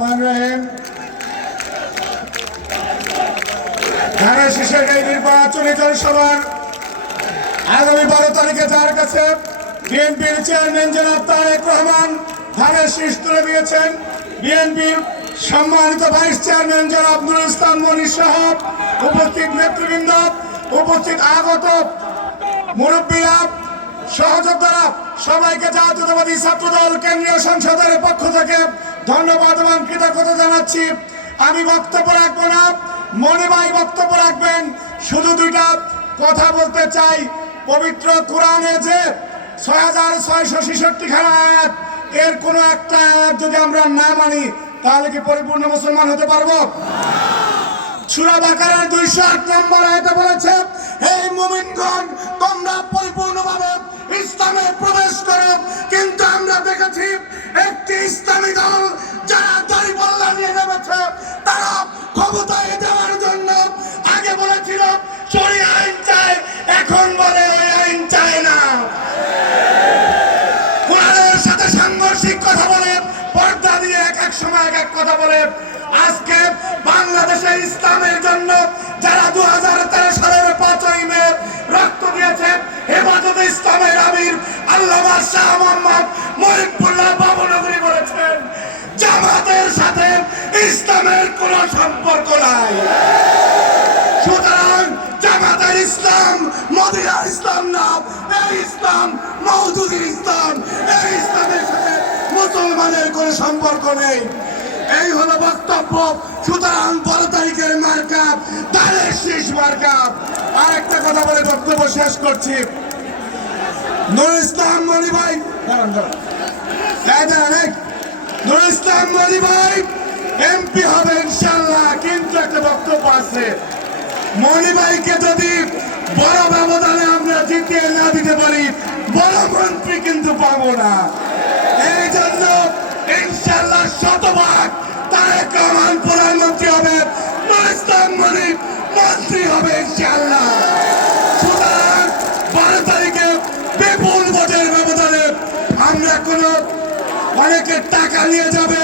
রহমানির রহিম। ধানের শীষের এই নির্বাচনী জনসভার আগামী 12 তারিখে যার কাছে বিএনপির চেয়ারম্যান জনাব তারেক রহমান ধানের শীষ তুলে দিয়েছেন, বিএনপির সম্মানিত ভাইস চেয়ারম্যান জনাব নুরুল ইসলাম মনি সহ উপস্থিত নেতৃবৃন্দ, উপস্থিত আগত মুরব্বীরা, সহযোদ্ধারা, সবাইকে জাতীয়তাবাদী ছাত্রদল কেন্দ্রীয় সংসদের পক্ষ থেকে ধন্যবাদ এবং কৃতজ্ঞতা জানাচ্ছি। আমি বক্তব্য রাখবো না, মনি ভাই বক্তব্য রাখবেন। শুধু দুইটা কথা বলতে চাই। পবিত্র কোরআনে যে 6666 খানা আয়াত, এর কোনো একটা আয়াত যদি আমরা না মানি তাহলে কি পরিপূর্ণ মুসলমান হতে পারবো? সূরা বাকারার 208 নম্বর আয়াতে বলেছে, হে মুমিনগণ, তোমরা পরিপূর্ণভাবে ইসলামে প্রবেশ করো। কিন্তু আমরা দেখেছি একটি ইসলামী দল যারা দাড়িপাল্লা নিয়ে নেমেছে, তারা ক্ষমতায় যাওয়ার জন্য আগে বলেছিল শরীয়ত আইন চায়, এখন বলে ওই আইন চায় না। কোরআনের সাথে সাংঘর্ষিক কথা বলে, পর্দা দিয়ে এক এক সময় এক এক কথা বলে। আজকে বাংলাদেশে ইসলামের জন্য যারা 2013 সালের 5ই মে রক্ত দিয়েছে, হেফাজতে ইসলামের আমির আল্লামা শাহ মোহাম্মদ মহিবুল্লাহ বাবুনগরী বলেছেন, জামাতের সাথে ইসলামের কোনো সম্পর্ক নাই। সুতরাং জামাতের ইসলাম মদিনার ইসলাম না, এই ইসলাম মওদুদির ইসলাম। এই ইসলামের সাথে মুসলমানের কোনো সম্পর্ক নেই। এই হলো বক্তব্য। সুতরাং 12 তারিখের মার্কা ধানের শীষ মার্কা। আর একটা কথা বলে বক্তব্য শেষ করছি। নুরুল ইসলাম মনি ভাই, নুরুল ইসলাম মনি ভাই এমপি হবে ইনশাল্লাহ, কিন্তু একটা বক্তব্য আছে। মনি ভাইকে যদি বড় ব্যবধানে আমরা জিতিয়ে না দিতে পারি, বড় মন্ত্রী কিন্তু পাবো না। এই জন্য ইনশাল্লাহ শতভাগ তারেক রহমান প্রধানমন্ত্রী হবে, নুরুল ইসলাম মনি মন্ত্রী হবে ইনশাল্লাহ। সুতরাং 12 তারিখে বিপুল ভোটের ব্যবধানে আমরা কোনো অনেকে টাকা নিয়ে যাবে,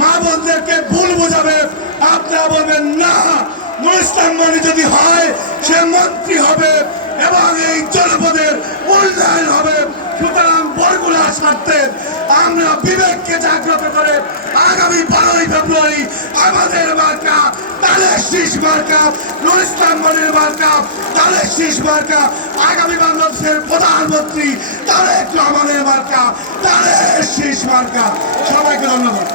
মা বোনদেরকে ভুল বোঝাবে, আপনারা বলবেন না, নুরুল ইসলাম মনি যদি হয় সে মন্ত্রী হবে এবং এই জনপদের উন্নয়ন হবে। সুতরাং বরগুনার স্বার্থে আমরা বিবেককে জাগ্রত করে আগামী 12ই ফেব্রুয়ারি আমাদের মার্কা ধানের শীষ মার্কা, নুরুল ইসলাম মনির মার্কা ধানের শীষ মার্কা, আগামী বাংলাদেশের প্রধানমন্ত্রী তারেক রহমানের মার্কা ধানের শীষ মার্কা। সবাইকে ধন্যবাদ।